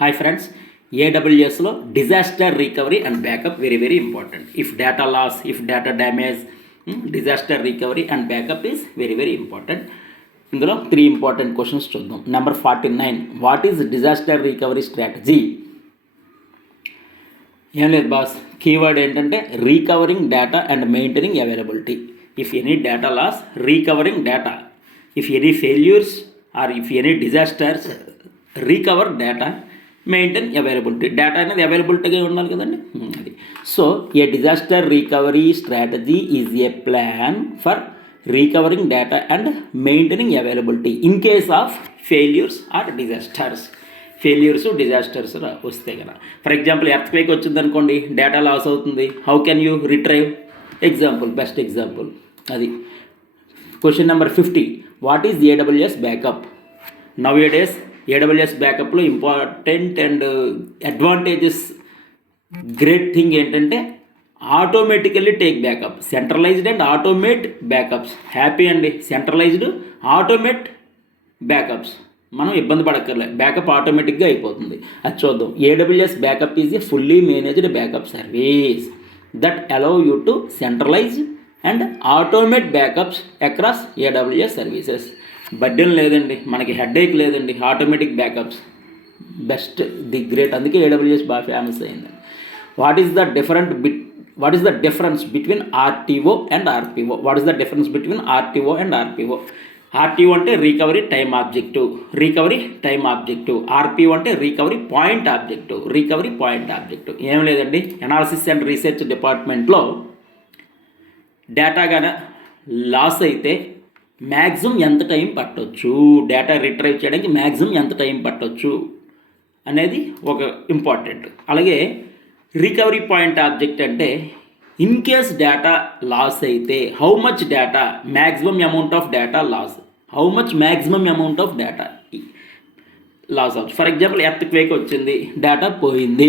Hi friends, AWSలో disaster recovery and backup very important. If data loss, if data damage, disaster recovery and backup is very important. ఇందులో 3 important questions చూద్దాం. Number 49, what is disaster recovery strategy? ఏం లేదు boss, keyword ఏంటంటే recovering data and maintaining availability. If any data loss, recovering data. If any failures or if any disasters, recover data, maintain availability. Data అనేది అవైలబిలిటీగా ఉండాలి కదండి, అది. So a disaster recovery strategy is a plan for recovering data and maintaining availability in case of failures or disasters. Failures, disasters వస్తే కదా, for example earthquake వచ్చిందనుకోండి, data loss అవుతుంది. How can you retrieve? Example, best example అది. Question number 50, what is AWS backup? Nowadays AWS బ్యాకప్లో important and advantages, great thing ఏంటంటే automatically take backup. Centralised and automate backups. Happy అండి, centralised automate backups. మనం ఇబ్బంది పడక్కర్లే, backup ఆటోమేటిక్గా అయిపోతుంది. అది చూద్దాం. AWS backup is a fully managed backup service that allow you to centralise and automate backups across AWS services. Burden లేదండి, మనకి హెడేక్ లేదండి, automatic backups best, the great. అందుకే AWS బాగా ఫేమస్ అయిందండి. What is the difference between RTO and RPO? What is the difference between RTO and RPO? RTO అంటే recovery time objective, RPO అంటే recovery point objective. ఏం లేదండి, analysis and research డిపార్ట్మెంట్లో data కానీ loss అయితే maximum ఎంత time పట్టవచ్చు, data retrieve చేయడానికి మ్యాక్సిమం ఎంత టైం పట్టవచ్చు అనేది ఒక ఇంపార్టెంట్. అలాగే రికవరీ పాయింట్ ఆబ్జెక్ట్ అంటే ఇన్ కేస్ డేటా లాస్ అయితే how much data, maximum amount of data loss, loss అవ్వచ్చు. ఫర్ ఎగ్జాంపుల్ ఎర్త్క్వేక్ వచ్చింది, డేటా పోయింది,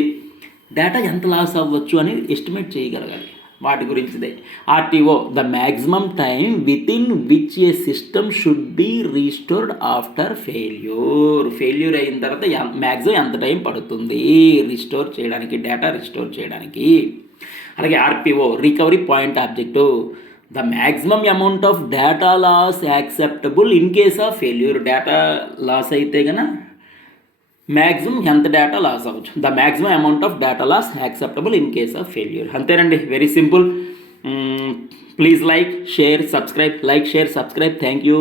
డేటా ఎంత లాస్ అవ్వచ్చు అనేది ఎస్టిమేట్ చేయగలగాలి. వాటి గురించిదే. RTO, the maximum time within which a system should be restored after failure అయిన తర్వాత మ్యాక్సిమం ఎంత టైం పడుతుంది డేటా రిస్టోర్ చేయడానికి. అలాగే RPO, recovery point objective, the maximum amount of data loss acceptable in case of failure. Data loss అయితే కనుక maximum ఎంత data loss అవ్వచ్చు, the maximum amount of data loss acceptable in case of failure. అంతేనండి, very simple. Please like, share, subscribe. Thank you.